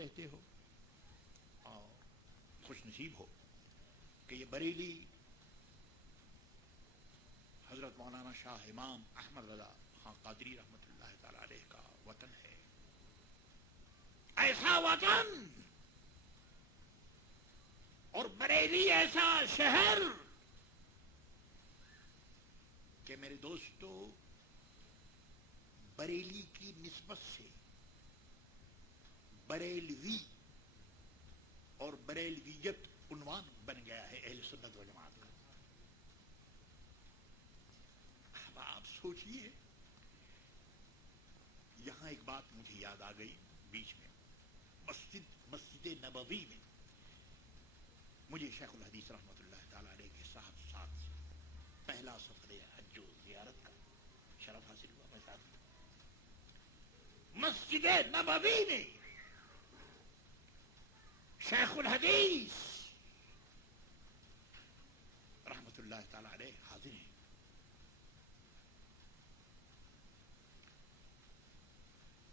رہتے ہو اور خوش نصیب ہو کہ یہ بریلی حضرت مولانا شاہ امام احمد رضا خان قادری رحمۃ اللہ تعالی علیہ کا وطن ہے. ایسا وطن اور بریلی ایسا شہر کہ میرے دوستو بریلی کی نسبت سے بریلوی اور بریلویت عنوان بن گیا ہے اہل سنت و جماعت کا. اب آپ سوچئے, یہاں ایک بات مجھے یاد آ گئی بیچ میں. مسجد نبوی میں مجھے شیخ الحدیث رحمۃ اللہ تعالی علیہ کے ساتھ پہلا سفر حج و زیارت کا شرف حاصل ہوا. میں ساتھ مسجد نبوی میں شیخ الحدیث رحمۃ اللہ تعالی علیہ حاضر ہیں.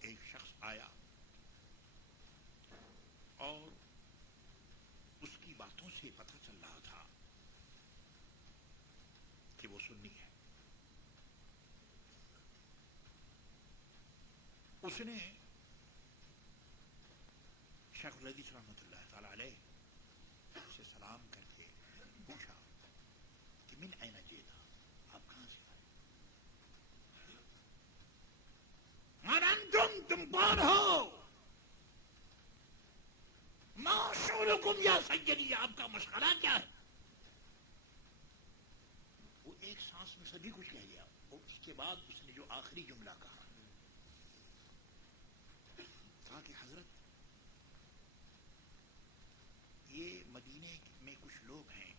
ایک شخص آیا اور اس کی باتوں سے پتہ چل رہا تھا کہ وہ سنی ہے. اس نے شیخ الحدیث رحمۃ اللہ تعالی علیہ اسے سلام کر کے پوچھا کہ من این جئت, آپ کہاں سے آئے؟ من انتم, تم کون ہو؟ ما شغلکم یا سیدی, آپ کا مشغلہ کیا ہے؟ وہ ایک سانس میں سبھی کچھ کہہ لیا اور اس کے بعد اس نے جو آخری جملہ کہا کہ حضرت یہ مدینے میں کچھ لوگ ہیں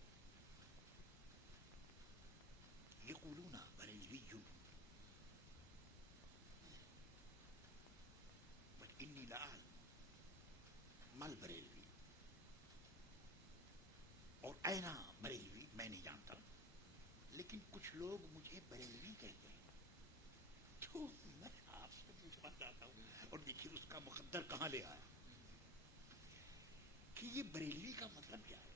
یقولون بریلوی بٹ انی لا مل بریلوی اور اینا بریلوی میں نہیں جانتا, لیکن کچھ لوگ مجھے بریلوی کہتے ہیں. تو میں آپ سے پوچھنا چاہتا ہوں, اور دیکھیے اس کا مقدر کہاں لے آیا کہ یہ بریلوی کا مطلب کیا ہے.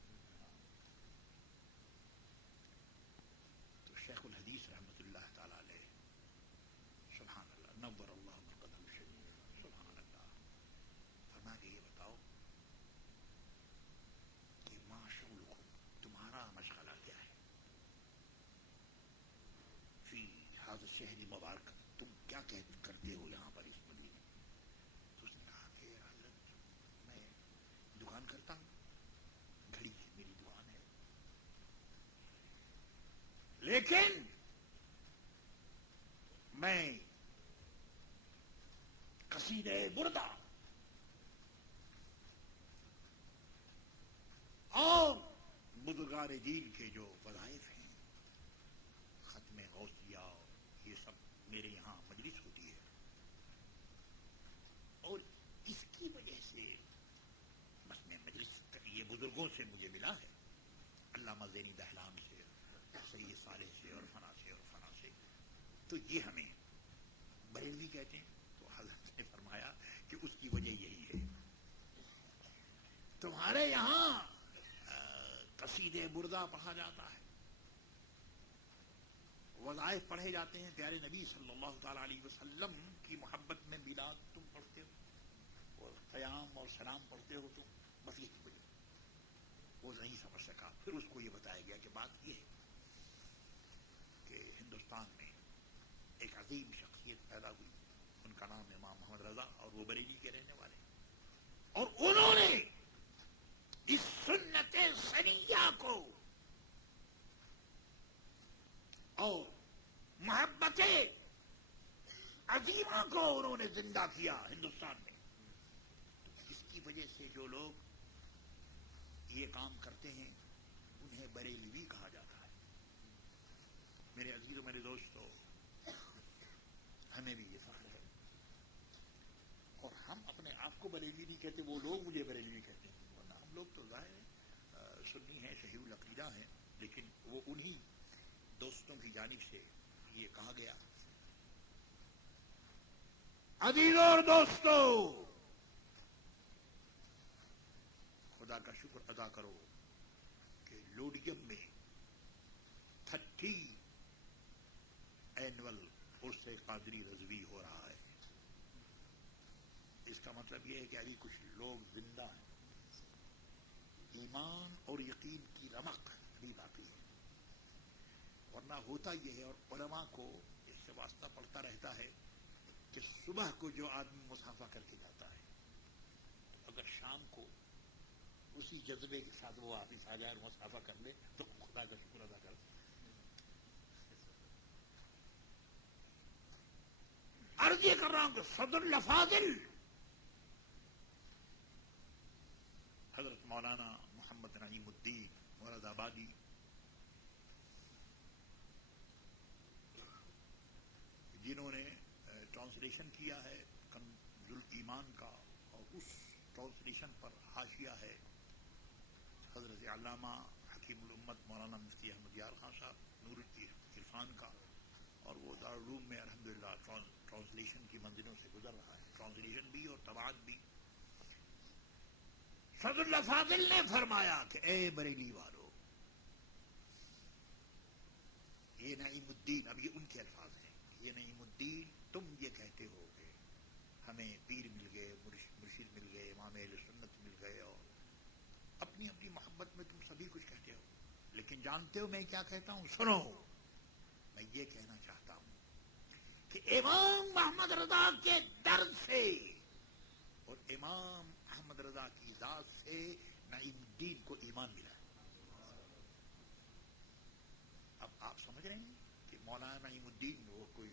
تو شیخ الحدیث رحمۃ اللہ تعالی علیہ سبحان اللہ نور اللہ مرقدہ شریف سبحان اللہ فرما کے یہ بتاؤ کہ ما شغلکم, تمہارا مشغلہ کیا ہے فی ھذا الشہر مبارک, تم کیا کرتے ہو یہاں پر اس مدینے میں؟ تو اس نے کہا کہ حضرت میں دکان کرتا ہوں, گھڑی میری دکان ہے, لیکن میں قصیدہ بردہ اور بزرگان دین کے جو وظائف ہیں, ختم غوثیہ, یہ سب میرے یہاں مجلس ہوتی ہے, اور اس کی وجہ سے بس میں مجلس یہ بزرگوں سے مجھے ملا ہے, علامہ زینی دہلان سے, سید صالح سے, اور فنا سے, اور فنا سے, تو یہ ہمیں بریلوی کہتے ہیں. تو حضرت نے فرمایا کہ اس کی وجہ یہی ہے, تمہارے یہاں قصیدہ بردہ پڑھا جاتا ہے, وظائف پڑھے جاتے ہیں, پیارے نبی صلی اللہ تعالی علیہ وسلم کی محبت میں میلاد تم پڑھتے ہو, اور قیام اور سلام پڑھتے ہو تم, بس یہی وجہ. وہ نہیں سمجھ سکا. پھر اس کو یہ بتایا گیا کہ بات یہ ہے کہ ہندوستان میں ایک عظیم شخصیت پیدا ہوئی, ان کا نام امام محمد رضا, اور وہ بریلی کے رہنے والے, اور انہوں نے اس سنت سنیہ کو اور محبت عظیمہ کو انہوں نے زندہ کیا ہندوستان میں. اس کی وجہ سے جو لوگ یہ کام کرتے ہیں انہیں بریلوی کہا جاتا ہے. میرے عزیزوں, میرے دوستو, ہمیں بھی یہ فخر ہے, اور ہم اپنے آپ کو بریلوی نہیں کہتے, وہ لوگ مجھے بریلوی کہتے ہیں. ورنہ ہم لوگ تو ظاہر ہے سنی ہیں, صحیح العقیدہ ہیں, لیکن وہ انہی دوستوں کی جانب سے یہ کہا گیا. عزیزوں اور دوستو, خدا کا شکر ادا کرو کہ لوڈیم میں 30 اینول عرس قادری رضوی ہو رہا ہے. اس کا مطلب یہ ہے کہ ابھی کچھ لوگ زندہ ہیں. ایمان اور یقین کی رمق ابھی باقی ہے. ورنہ ہوتا یہ ہے، اور علماء کو اس سے واسطہ پڑتا رہتا ہے کہ صبح کو جو آدمی مسافہ کر کے جاتا ہے، اگر شام کو اسی جذبے کے ساتھ وہ واپس آ جائے اور مسافہ کر لے تو خدا کا شکر ادا کر. عرض یہ کر رہا ہوں کہ صدر الافاضل حضرت مولانا محمد نعیم الدین مراد آبادی جنہوں نے ٹرانسلیشن کیا ہے کنز الایمان کا، اور اس ٹرانسلیشن پر حاشیہ ہے حضرت علامہ حکیم الامت مولانا مفتی احمد یار خان صاحب نور عرفان کا، اور وہ دارالعلوم میں الحمدللہ ٹرانسلیشن کی منزلوں سے گزر رہا ہے، ٹرانسلیشن بھی اور طباعت بھی. صدر الافاضل نے فرمایا کہ اے بریلی والو، یہ نعیم الدین، اب یہ ان کے الفاظ ہیں، یہ نعیم الدین تم یہ کہتے ہو کہ ہمیں پیر مل گئے، مرشد مل گئے، امام اہل سنت مل گئے، اور اپنی اپنی محبت میں تم سبھی کچھ کہتے ہو، لیکن جانتے ہو میں کیا کہتا ہوں؟ سنو، میں یہ کہنا چاہتا ہوں کہ امام محمد رضا کے درد سے اور امام احمد رضا کی ذات سے نعیم الدین کو ایمان ملا ہے. اب آپ سمجھ رہے ہیں کہ مولانا نعیم الدین وہ کوئی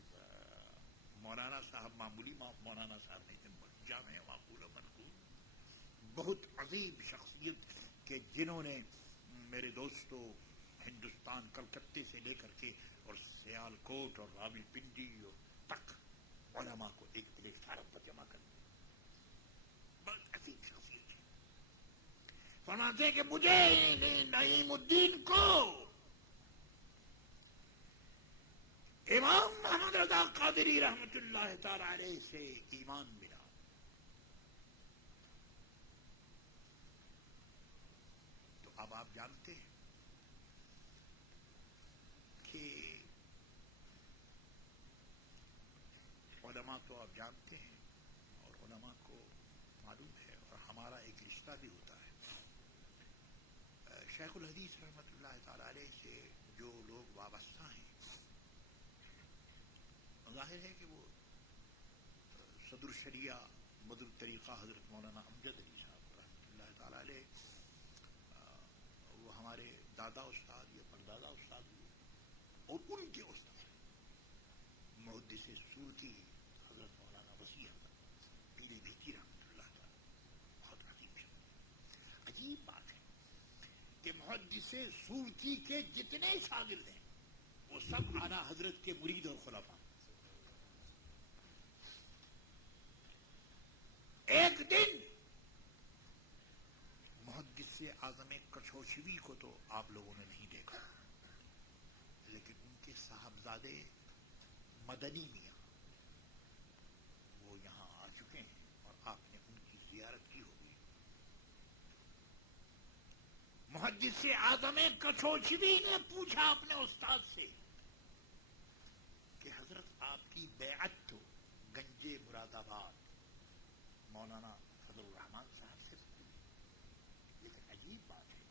مولانا صاحب معمولی مولانا صاحب نہیں تھے، جامع معقول و منقول بہت عظیم شخصیت کہ جنہوں نے میرے دوستوں ہندوستان کلکتے سے لے کر کے اور سیال کوٹ اور راول پنڈی تک علماء کو ایک پلیٹفارم پر جمع کر دیا. بہت عظیم شخصیت ہے. فرماتے ہیں کہ مجھے نعیم الدین کو امام محمد رضا قادری رحمت اللہ تعالی علیہ سے ایمان ملا. تو اب آپ جانتے ہیں کہ علماء تو آپ جانتے ہیں، اور علماء کو معلوم ہے، اور ہمارا ایک رشتہ بھی ہوتا ہے. شیخ الحدیث رحمت اللہ تعالی علیہ سے جو لوگ وابستہ ہیں، ظاہر ہے کہ وہ صدر الشریعہ مدر الطریقہ حضرت مولانا امجد علی صاحب رحمت اللہ تعالی علیہ، وہ ہمارے دادا استاد یا پردادا استاد ہوئے، اور ان کے استاد محدث سورتی حضرت مولانا وسیع احمد پیلی بھیٹی رحمت اللہ تعالی. بہت عظیم شخص. عجیب بات ہے کہ محدث سورتی کے جتنے شاگرد ہیں وہ سب اعلیٰ حضرت کے مرید اور خلفاء. ایک دن محدث اعظم کچھوشوی کو تو آپ لوگوں نے نہیں دیکھا، لیکن ان کے صاحبزادے مدنی میاں وہ یہاں آ چکے ہیں، اور آپ نے ان کی زیارت کی ہوگی. محدث اعظم کچھوشوی نے پوچھا اپنے استاد سے کہ حضرت آپ کی بیعت تو گنج مراد آباد مولانا فضل الرحمان صاحب سے ہوئی، لیکن عجیب بات ہے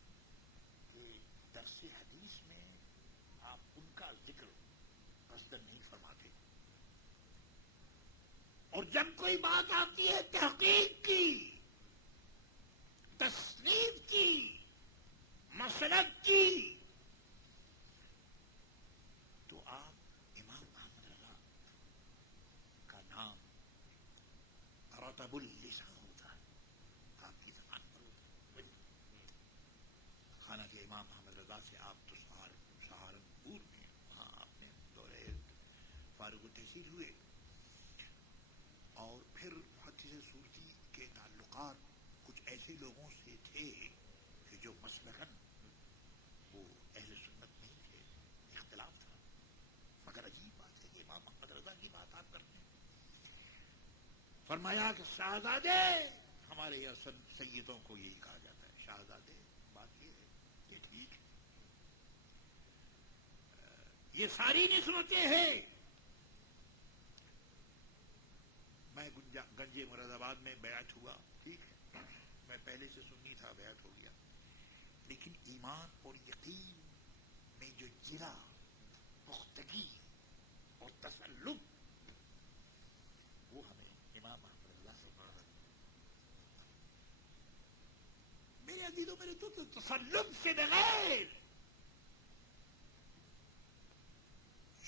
کہ درس حدیث میں آپ ان کا ذکر قصدن نہیں فرماتے، اور جب کوئی بات آتی ہے تحقیق کی، تصنیف کی، مسلک کی، تو آپ امام احمد رضا کا نام رطب اللسان ہوتا ہے، آپ کی زبان پر. حالانکہ امام احمد رضا سے آپ تو سہارنپور میں وہاں آپ نے دورے فارغ التحصیل ہوئے، اور پھر محدث سورتی کے تعلقات کچھ ایسے لوگوں سے تھے کہ جو مسلکن وہ اہل سنت نہیں تھے، اختلاف تھا. مگر عجیب بات ہے کہ امام احمد رضا کی بات آپ کرتے ہیں. فرمایا کہ شہزادے، ہمارے یہاں سیدوں کو یہی کہا جاتا ہے، شہزادے بات یہ ہے کہ ٹھیک ہے، یہ ساری نسبتیں ہیں. میں گنج مراد آباد میں بیعت ہوا، ٹھیک ہے، میں پہلے سے سنی تھا، بیعت ہو گیا، لیکن ایمان اور یقین میں جو جرا، پختگی اور تسلط، وہ ہمیں امام احمد اللہ سے میرے عزیزوں، میرے تو تسلط سے بغیر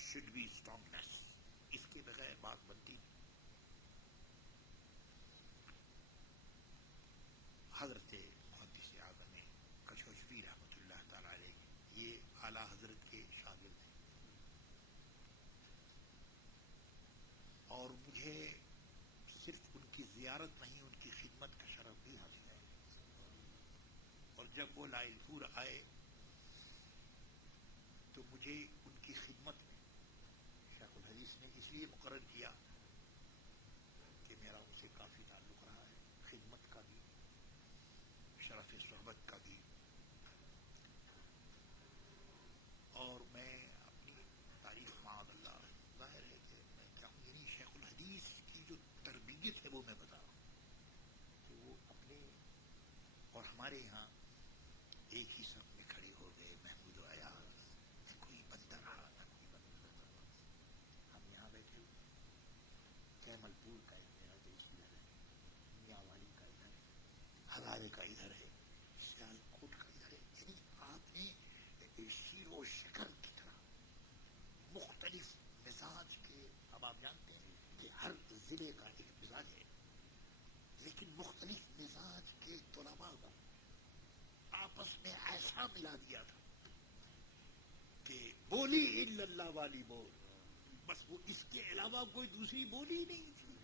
should be strongness، اس کے بغیر بات بنتی نہیں. حضرت محدث اعظم کچھوچوی رحمۃ اللہ تعالی علیہ یہ اعلیٰ حضرت کے شاگرد ہیں، اور مجھے صرف ان کی زیارت نہیں، ان کی خدمت کا شرف بھی حاصل ہے. اور جب وہ لائل پور آئے تو مجھے ان کی خدمت میں شیخ الحدیث نے اس لیے مقرر کیا کہ میرا ان سے کافی تعلق رہا ہے، خدمت کا بھی، شرف صحبت کا بھی. اور میں اپنی تاریخ معاذ اللہ ظاہر ہے کہ میں چاہوں، یعنی شیخ الحدیث کی جو تربیت ہے وہ میں بتا رہا ہوں کہ وہ اپنے اور ہمارے یہاں ایک ہی صف میں کھڑے ہو گئے، محمود و ایاز، نہ کوئی بندہ رہا نہ کوئی بندہ رہا. ہم یہاں بیٹھے ہوئے، کیمل پور کا میرا دیش ادھر ہے، میاں والی کا ادھر ہے، ہزارے کا ادھر ہے، سیال کوٹ کا ادھر ہے. یعنی آپ نے شیر و شکر کی طرح مختلف مزاج کے، اب آپ جانتے ہیں کہ ہر ضلع کا ایک مزاج ہے، لیکن مختلف مزاج کے طلباء کو آپس میں ایسا ملا دیا تھا کہ بولی الا اللہ والی بول، بس وہ اس کے علاوہ کوئی دوسری بولی نہیں تھی.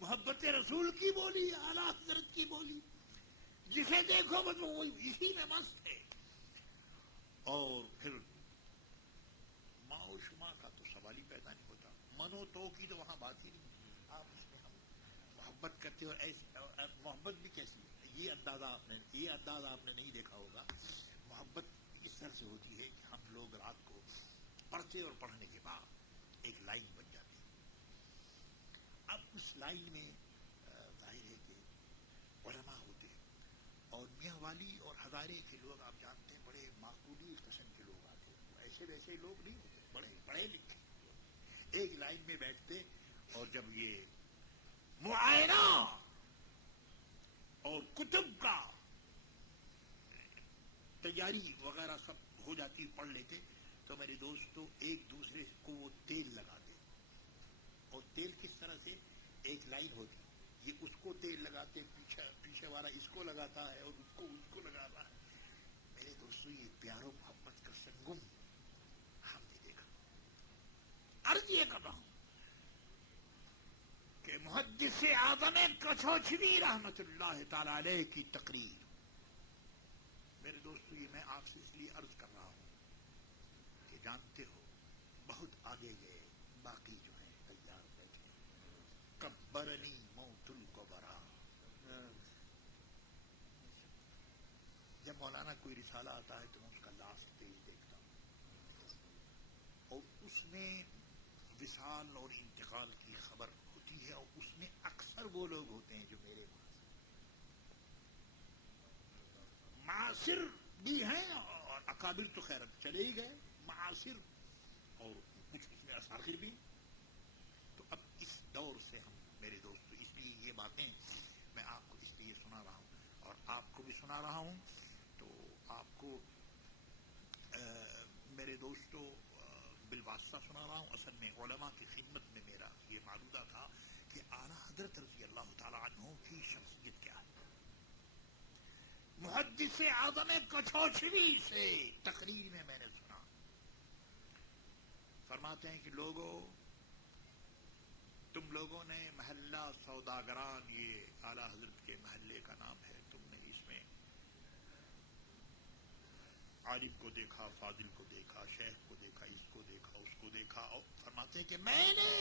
محبت رسول کی بولی، اعلیٰ حضرت کی بولی، جسے دیکھو بس وہ اسی میں مست ہے. اور پھر ماں و شما کا تو سوال ہی پیدا نہیں ہوتا، منو تو کی تو وہاں بات ہی نہیں. آپ اس میں ہم محبت کرتے ہو، ایسی محبت بھی کیسی ہے، یہ انداز آپ نے نہیں دیکھا ہوگا. محبت اس طرح سے ہوتی ہے کہ ہم لوگ رات کو پڑھتے اور پڑھنے کے بعد ایک لائن بن جاتی ہے. اب اس لائن میں ظاہر ہے کہ علماء ہوتے ہیں، اور میاں والی اور ہزارے کے لوگ آپ جانتے ہیں بڑے معقولی قسم کے لوگ آتے ہیں، وہ ایسے ویسے لوگ نہیں ہوتے، بڑے پڑھے لکھے ایک لائن میں بیٹھتے. اور جب یہ معائنہ اور کتب کا تیاری وغیرہ سب ہو جاتی، پڑھ لیتے، تو میرے دوستوں ایک دوسرے کو وہ تیل لگاتے. اور تیل کس طرح سے، ایک لائن ہوتی، یہ اس کو تیل لگاتے، پیچھے والا اس کو لگاتا ہے اور اس کو لگاتا ہے. میرے دوستوں یہ پیار و محبت کا سنگم ہم نے دیکھا. عرض یہ کر رہا ہوں کہ محدث اعظم کچھوچوی رحمت اللہ تعالی علیہ کی تقریر، میرے دوستو یہ میں آپ سے اس لیے عرض کر رہا ہوں کہ جانتے ہو بہت آگے گئے، باقی جو ہیں تیار بیٹھے. کبرنی موت الکبرا، جب مولانا کوئی رسالہ آتا ہے تو میں اس کا لاسٹ پیج دیکھتا ہوں، اور اس میں وصال اور انتقال کی خبر ہوتی ہے، اور اس میں اکثر وہ لوگ ہوتے ہیں جو میرے معاصر بھی ہیں، اور اکابر تو خیر اب چلے ہی گئے، معاصر اور کچھ اس میں اساخر بھی. تو اب اس دور سے ہم میرے دوست، اس لیے یہ باتیں میں آپ کو اس لیے سنا رہا ہوں اور آپ کو بھی سنا رہا ہوں. تو آپ کو میرے دوستو بالواسطہ سنا رہا ہوں. اصل میں علماء کی خدمت میں میرا یہ معروضہ تھا کہ اعلیٰ حضرت رضی اللہ تعالی عنہ کی شخصیت کیا ہے. محدث اعظم کچھوچوی سے تقریر میں نے سنا، فرماتے ہیں کہ لوگوں، تم لوگوں نے محلہ سوداگران، یہ اعلیٰ حضرت کے محلے کا نام ہے، تم نے اس میں عالم کو دیکھا، فاضل کو دیکھا، شیخ کو دیکھا، اس کو دیکھا، اس کو دیکھا. اور فرماتے ہیں کہ میں نے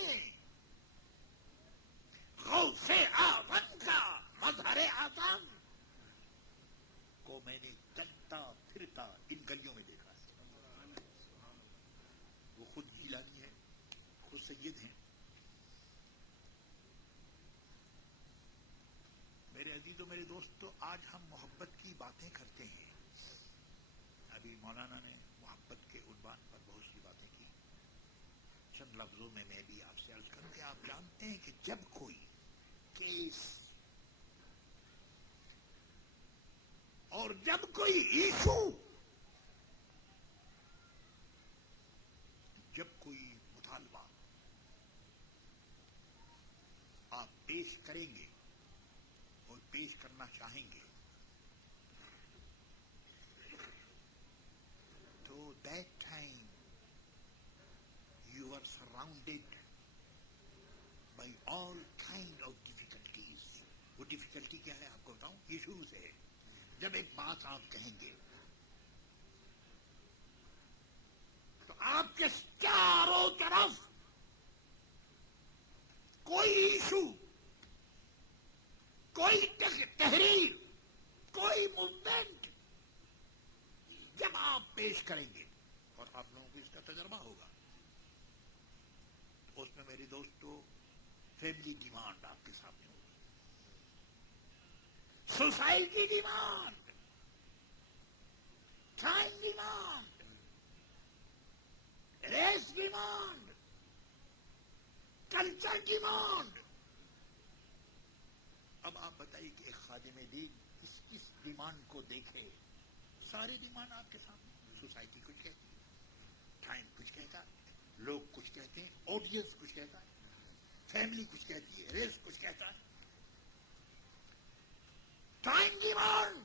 غوث اعظم کا مظہر اعظم کو میں نے چلتا پھرتا ان گلیوں میں دیکھا ہے. وہ خود جیلانی ہے, خود سید ہیں. میرے عزیزوں, میرے دوستو, آج ہم محبت کی باتیں کرتے ہیں. ابھی مولانا نے محبت کے عنوان پر بہت سی باتیں کی. چند لفظوں میں بھی آپ سے عرض کروں کہ آپ جانتے ہیں کہ جب کوئی کیس اور جب کوئی ایشو, جب کوئی مطالبہ آپ پیش کریں گے اور پیش کرنا چاہیں گے, تو that time you are surrounded by all kind of difficulties. وہ ڈیفیکلٹی کیا ہے آپ کو بتاؤں, ایشوز ہے. جب ایک بات آپ کہیں گے تو آپ کے چاروں طرف کوئی ایشو, کوئی تحریر, کوئی موومنٹ جب آپ پیش کریں گے, اور آپ لوگوں کو اس کا تجربہ ہوگا, اس میں میرے دوستو فیملی ڈیمانڈ آپ کے سامنے ہوگی, society demand, time demand, race demand, culture demand. اب آپ بتائیے کہ ایک خادم دین کس ڈیمانڈ کو دیکھے. سارے ڈیمانڈ آپ کے سامنے. سوسائٹی کچھ کہتی ہے, ٹائم کچھ کہتا ہے, لوگ کچھ کہتے ہیں, آڈینس کچھ کہتا ہے, فیملی کچھ کہتی ہے, ریس کچھ کہتا ہے, ٹائم ڈیمانڈ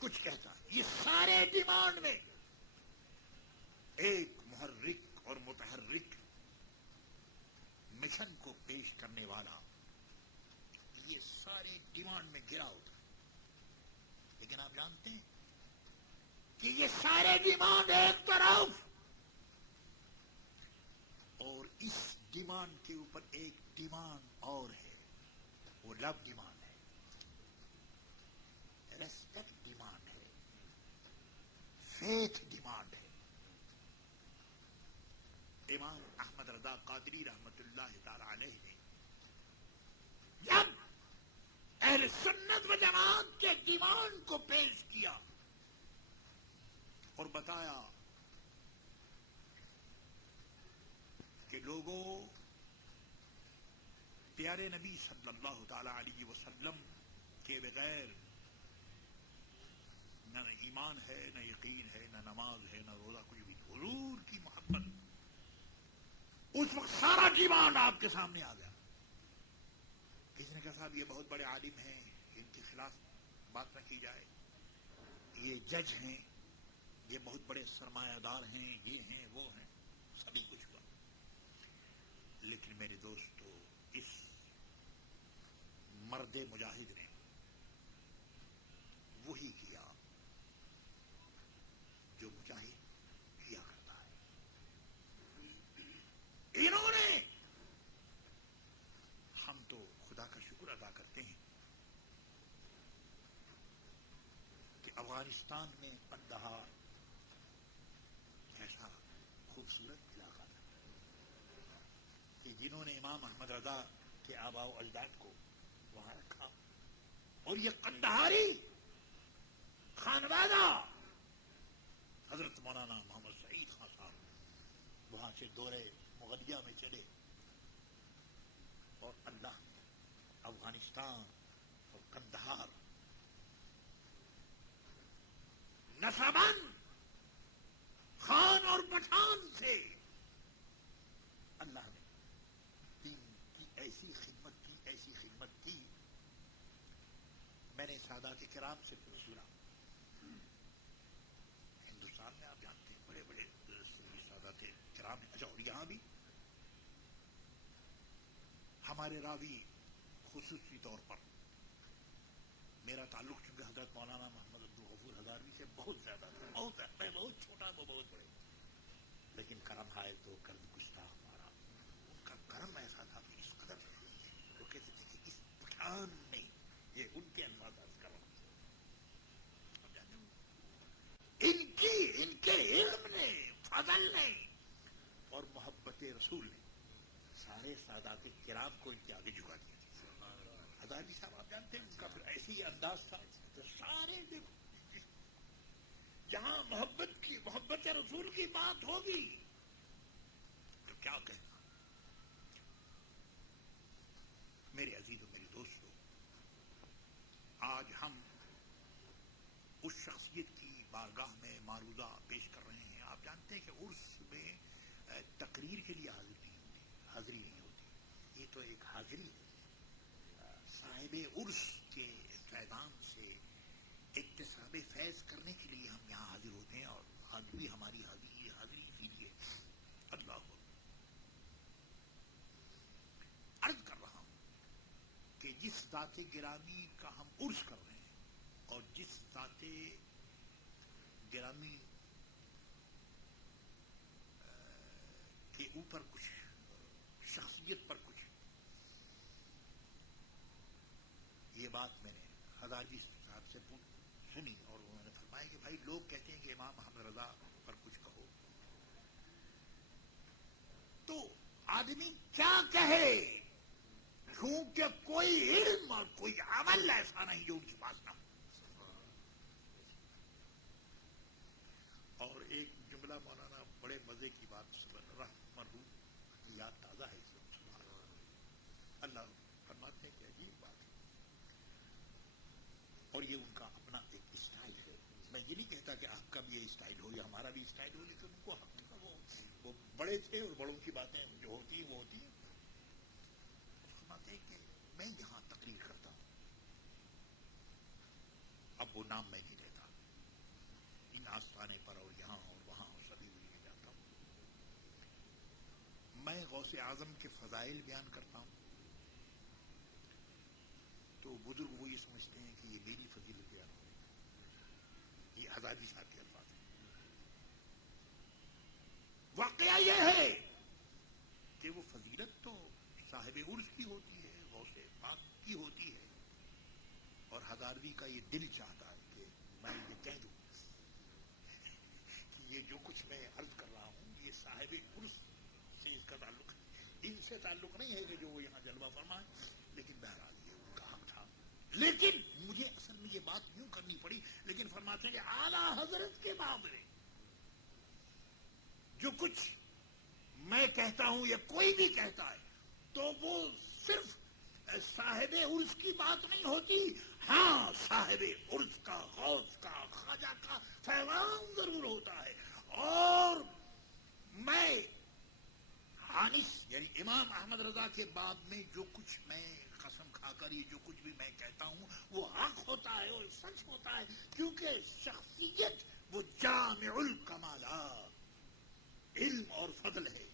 کچھ کہتا ہے. یہ سارے ڈیمانڈ میں ایک محرک اور متحرک مشن کو پیش کرنے والا یہ سارے ڈیمانڈ میں گرا ہوتا ہے. لیکن آپ جانتے ہیں کہ یہ سارے ڈیمانڈ ایک طرف, اور اس ڈیمانڈ کے اوپر ایک ڈیمانڈ اور ہے, وہ لو ڈیمانڈ ہے, ریسپیکٹ ڈیمانڈ ہے, فیتھ ڈیمانڈ ہے. امام احمد رضا قادری رحمت اللہ تعالی علیہ نے جب اہل سنت و جماعت کے ڈیمانڈ کو پیش کیا اور بتایا کہ لوگوں, پیارے نبی صلی اللہ تعالی علیہ وسلم کے بغیر نہ ایمان ہے, نہ یقین ہے, نہ نماز ہے, نہ روزہ, کچھ بھی. حضور کی محبت, اس وقت سارا ڈیمانڈ آپ کے سامنے آ گیا. کسی نے کہا صاحب یہ بہت بڑے عالم ہیں, ان کے خلاف بات نہ کی جائے, یہ جج ہیں, یہ بہت بڑے سرمایہ دار ہیں, یہ ہیں, وہ ہیں, سبھی کچھ ہوا. لیکن میرے دوستو, اس مرد مجاہد نے وہی کیا جو مجاہد کیا کرتا ہے. انہوں نے, ہم تو خدا کا شکر ادا کرتے ہیں کہ افغانستان میں قندھار ایسا خوبصورت علاقہ تھا کہ جنہوں نے امام احمد رضا کے آباء و اجداد کو وہاں رکھا, اور یہ قندھاری خانوادہ حضرت مولانا محمد سعید خان صاحب وہاں سے دورے مغلیہ میں چلے, اور اللہ افغانستان اور قندھار نسباً خان اور پٹھان سے اللہ نے دین کی ایسی خدمت کی, ایسی خدمت کی. میں نے سادات کرام سے سنا, ہندوستان میں آپ جانتے ہیں بڑے بڑے سادات کرام ہیں. اچھا, اور یہاں بھی ہمارے راوی خصوصی طور پر, میرا تعلق چونکہ حضرت مولانا محمد عبدالغفور ہزاروی سے بہت زیادہ تھا, میں بہت چھوٹا, وہ بہت بڑے, لیکن کرم ہے تو کرم گستاخ ہمارا. ان کا کرم ایسا تھا کہ اس قدر وہ کہتے تھے کہ اس پٹھان نے, یہ ان کے الفاظ کر رہا ہوں, سارے سادات کرام کو ان کے آگے جھکا دیا. ہزاری صاحب آپ جانتے ہیں ان کا پھر ایسے ہی انداز تھا. تو سارے دیکھو جہاں محبت رسول کی بات ہوگی تو کیا کہنا. میرے عزیز و میرے دوستو، آج ہم اس شخصیت کی بارگاہ میں معروضہ پیش کر رہے ہیں. آپ جانتے ہیں کہ عرس میں تقریر کے لیے حاضری نہیں ہوتی. یہ تو ایک حاضری ہے. صاحب عرس کے فیضان سے اکتساب فیض کرنے کے لیے ہم یہاں حاضر ہوتے ہیں. اور آج بھی ہماری حاضری اسی لیے. اللہ عرض کر رہا ہوں کہ جس ذات گرامی کا ہم عرس کر رہے ہیں اور جس ذات گرامی کے اوپر کچھ شخصیت پر کچھ، یہ بات میں نے ہزاری صاحب سے سنی اور انہوں نے فرمایا کہ بھائی لوگ کہتے ہیں کہ امام محمد رضا پر کچھ کہو، تو آدمی کیا کہے، کیونکہ کوئی علم اور کوئی عمل ایسا نہیں جو ان کے پاس نہ ہو. اور ایک جملہ مولانا بڑے مزے کی بات مرحوم کی یاد تازہ ہے. اللہ فرماتے ہیں کہ عجیب بات ہے. اور یہ ان کا اپنا ایک اسٹائل ہے. میں یہ نہیں کہتا کہ آپ کا بھی یہ اسٹائل ہو یا ہمارا بھی اسٹائل ہو، لیکن ان کو وہ بڑے تھے اور بڑوں کی باتیں جو ہوتی ہیں وہ ہوتی ہیں. فرماتے ہیں کہ میں یہاں تقریر کرتا ہوں، اب وہ نام میں نہیں لیتا، ان آستانے پر اور یہاں اور وہاں اور سبھی میں جاتا ہوں. میں غوث اعظم کے فضائل بیان کرتا ہوں تو بزرگ وہ یہ سمجھتے ہیں کہ یہ میری فضیلت بیان ہو رہی ہے. یہ آزادی صاحب کے الفاظ ہیں. واقعہ یہ ہے کہ وہ فضیلت تو صاحب عرس کی ہوتی ہے، غوث پاک کی ہوتی ہے، اور ہزاروی کا یہ دل چاہتا ہے کہ میں یہ کہہ دوں کہ یہ جو کچھ میں عرض کر رہا ہوں یہ صاحب عرس سے اس کا تعلق ہے. ان سے تعلق نہیں ہے کہ جو وہ یہاں جلوہ فرمائے، لیکن بہرحال یہ ان کا حق تھا. لیکن مجھے اصل میں یہ بات یوں کرنی پڑی. لیکن فرماتے ہیں کہ اعلیٰ حضرت کے معاملے جو کچھ میں کہتا ہوں یا کوئی بھی کہتا ہے تو وہ صرف صاحب عرس کی بات نہیں ہوتی. ہاں صاحب عرس کا، غوث کا، خواجہ کا فیضان ضرور ہوتا ہے. اور میں حانس یعنی امام احمد رضا کے باب میں جو کچھ میں قسم کھا کر یہ جو کچھ بھی میں کہتا ہوں وہ حق ہوتا ہے اور سچ ہوتا ہے، کیونکہ شخصیت وہ جامع الکمالات علم اور فضل ہے.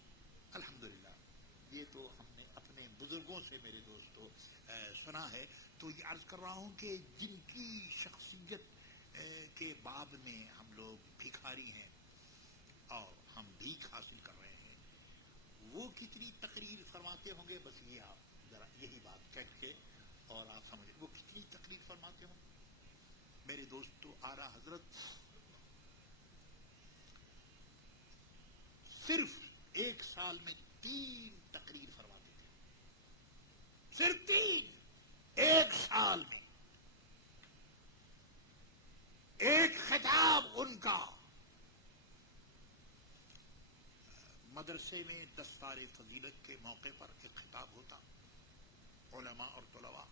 الحمدللہ یہ تو ہم نے اپنے بزرگوں سے میرے دوستو سنا ہے. تو یہ عرض کر رہا ہوں کہ جن کی شخصیت کے باب میں ہم لوگ بھکاری ہیں اور ہم بھیک حاصل کر رہے ہیں، وہ کتنی تقریر فرماتے ہوں گے. بس یہ آپ ذرا یہی بات کہہ کے اور آپ سمجھیں وہ کتنی تقریر فرماتے ہوں میرے دوستو. اعلیٰ حضرت صرف ایک سال میں 3 تقریر فرماتے تھے. صرف 3 ایک سال میں. ایک خطاب ان کا مدرسے میں دستار فضیلت کے موقع پر ایک خطاب ہوتا علماء اور طلباء،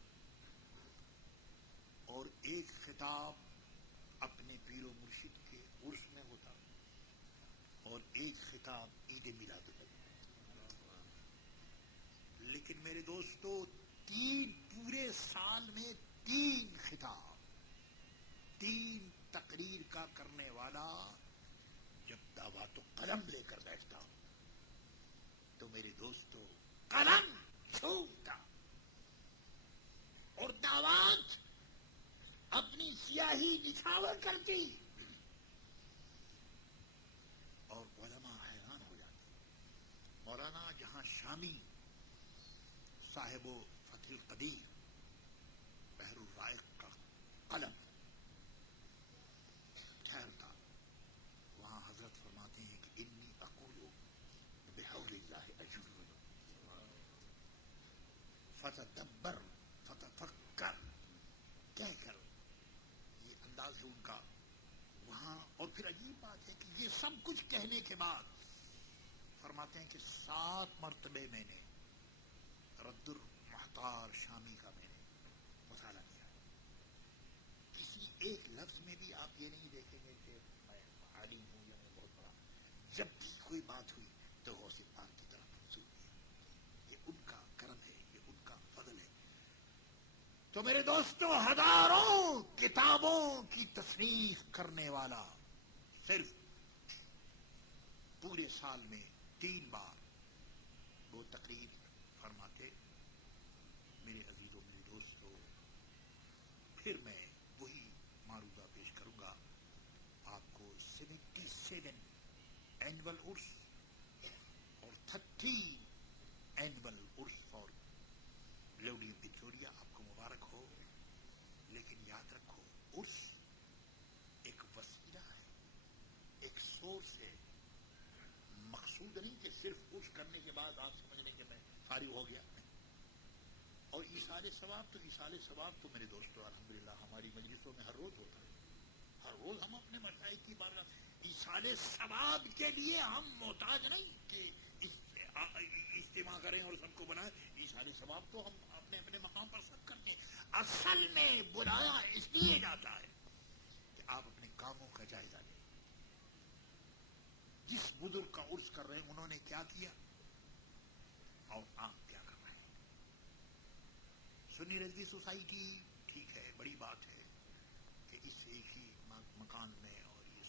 اور ایک خطاب اپنے پیر و مرشد کے عرس میں ہوتا، اور ایک خطاب عید میلاد النبی. لیکن میرے دوستو 3 پورے سال میں 3 خطاب، 3 تقریر کا کرنے والا جب دعوت و قلم لے کر بیٹھتا تو میرے دوستو قلم چھوٹتا اور دعوات اپنی سیاہی نچھاور کرتی اور علماء حیران ہو جاتے. مولانا جہاں شامی صاحب و فتح القدیر بحر الرائق کا قلم ٹھہرتا، وہاں حضرت فرماتے ہیں کہ انی اقول بحول اللہ اجر. کچھ کہنے کے بعد فرماتے ہیں کہ 7 مرتبے میں نے رد المحتار شامی کا میں نے مطالعہ کیا. کسی ایک لفظ میں بھی آپ یہ نہیں دیکھیں گے کہ میں عالم ہوں یا میں بہت بڑا. جب بھی کوئی بات ہوئی تو غوث پاک کی طرف منسوب کیا. یہ ان کا کرم ہے, یہ ان کا فضل ہے. تو میرے دوستوں, ہزاروں کتابوں کی تصنیف کرنے والا صرف پورے سال میں 3 بار وہ تقریر فرماتے. میرے عزیزوں, میرے دوستوں, پھر میں وہی معروضہ پیش کروں گا آپ کو. 77 اینول عرس اور 30 اینول عرس فار لیڈی وکٹوریا. آپ کو مبارک ہو. لیکن یاد رکھو, عرس ایک وسیلہ ہے, ایک سورس ہے, مقصود نہیں کہ صرف عرس کرنے کے بعد آپ سمجھ لیں کہ میں فارغ ہو گیا. اور ایصال ثواب تو میرے دوستو الحمدللہ ہماری مجلسوں میں ہر روز ہوتا ہے. ہر روز ہم اپنے مشائخ کی بارگاہ ایصال ثواب کے لیے ہم محتاج نہیں کہ اجتماع کریں اور سب کو بنائیں. ایصال ثواب تو ہم اپنے اپنے مقام پر سب کرتے ہیں. اصل میں بلایا اس لیے جاتا ہے کہ آپ اپنے کاموں کا جائزہ لیں. جس بزرگ کا عرس کر رہے ہیں انہوں نے کیا کیا اور آپ کیا کر رہے ہیں. سنی رضوی سوسائٹی ٹھیک ہے, بڑی بات ہے کہ اس ایک ہی مکان میں, اور یہ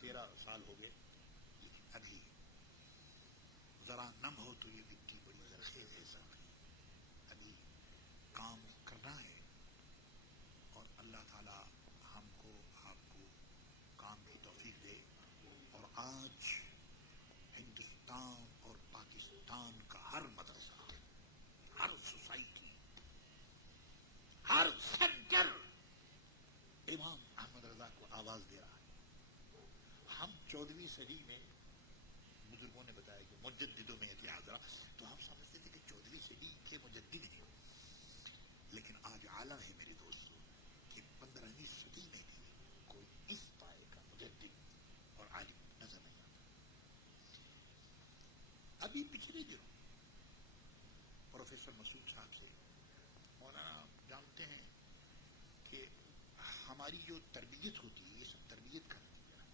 13 سال ہو گئے, لیکن ابھی ذرا نم ہو تو یہ مٹی بڑی زرخیز ہے. ابھی کام کرنا ہے اور اللہ تعالی ہم کو آپ کو کام کی توفیق دے. اور آج ہندوستان اور پاکستان کا ہر مدرسہ, ہر سوسائٹی, ہر سینٹر امام احمد رضا کو آواز دے رہا ہے. ہم 14ویں صدی میں بزرگوں نے بتایا کہ مجددوں میں اتحاد رہا, تو ہم سمجھتے تھے کہ 14ویں صدی کے مجدد ہیں. لیکن آج عالم ہے میرے دوستوں کہ 15ویں صدی میں بھی کوئی اس پائے کا مجدد اور عالم نظر نہیں آتا. ابھی پچھلے دنوں پروفیسر مسعود صاحب سے مولانا جانتے ہیں کہ ہماری جو تربیت ہوتی ہے یہ سب تربیت کا نتیجہ ہے.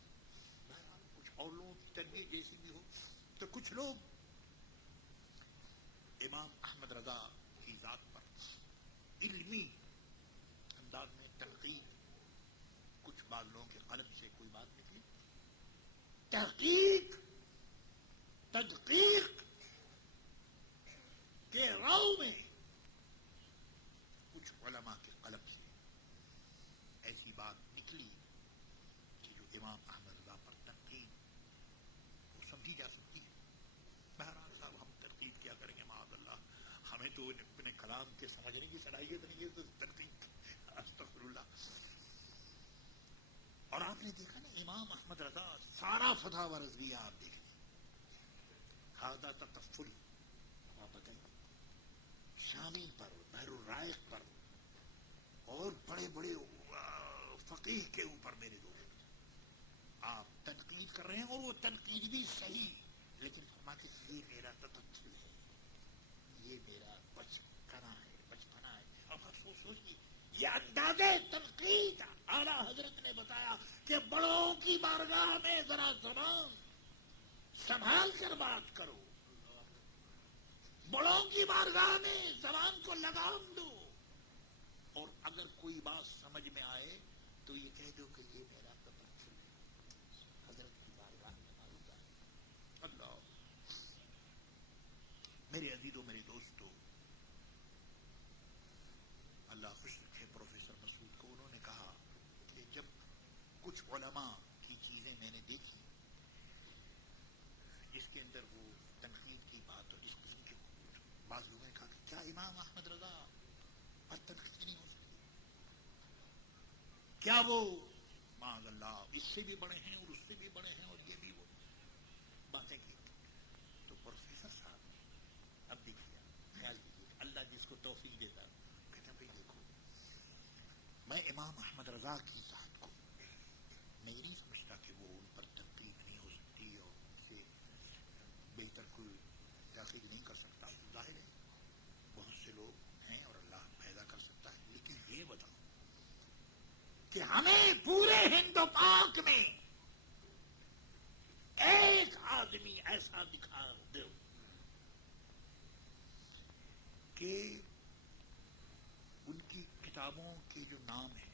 بہرحال کچھ اور لوگوں کی تربیت جیسی بھی ہو, تو کچھ لوگ امام احمد رضا کی ذات پر علمی انداز میں تنقید, کچھ بعض لوگوں کے قلم سے کوئی بات نکلی, تحقیق تدقیق کے راؤ میں کچھ علماء کے قلم سے ایسی بات نکلی کہ جو امام احمد رضا پر تنقید وہ سمجھی جا سکتی ہے. بہرحال صاحب ہم تنقید کیا کریں گے, معاذ اللہ, ہمیں تو اپنے کلام کے سمجھنے کی صلاحیت نہیں ہے, تو تنقید استغفر اللہ. اور آپ نے دیکھا نا امام احمد رضا سارا فتاوی رضویہ آپ دیکھ لیں, ہذا تکفل آپ بتائیں شامی پر, بحر الرائق پر, اور بڑے بڑے فقیہ کے اوپر میرے دوست آپ تنقید کر رہے ہیں, اور وہ تنقید بھی صحیح, لیکن فرماتے ہیں یہ میرا تطفل ہے, یہ میرا بچپنا ہے. اب آپ سوچیے یہ انداز تنقید اعلیٰ حضرت نے بتایا کہ بڑوں کی بارگاہ میں ذرا زبان سنبھال کر بات کرو, بڑوں کی بارگاہ میں زبان کو لگام دو, اور اگر کوئی بات سمجھ میں آئے تو یہ کہہ دو کہ یہ میرا تطفل ہے, حضرت کی بارگاہ میں معروضہ ہے. اللہ میرے عزیزوں, میرے دوستوں, اللہ خوش رکھے پروفیسر مسعود کو. انہوں نے کہا کہ جب کچھ علماء کی چیزیں میں نے دیکھی جس کے اندر وہ تنقید کی بات, اور اس قسم کے بعض لوگوں نے کہا کہ کیا امام احمد رضا پر تنقید نہیں ہو سکتی, کیا وہ معاذ اللہ اس سے بھی بڑے ہیں اور اس سے بھی بڑے ہیں, اور یہ بھی وہ باتیں کی. تو پروفیسر صاحب نے اب دیکھیے, خیال کیجیے, اللہ جس کو توفیق دیتا کہتا بھائی دیکھو, میں امام احمد رضا کی ذات کو میں یہ نہیں سمجھتا کہ وہ ان پر تنقید نہیں ہو سکتی, ہوتی اور سے بہتر کوئی تحقیق نہیں کر سکتا. ظاہر ہے بہت سے لوگ ہیں اور اللہ پیدا کر سکتا ہے، لیکن یہ بتاؤ کہ ہمیں پورے ہند و پاک میں ایک آدمی ایسا دکھا دو کہ ان کی کتابوں کے جو نام ہیں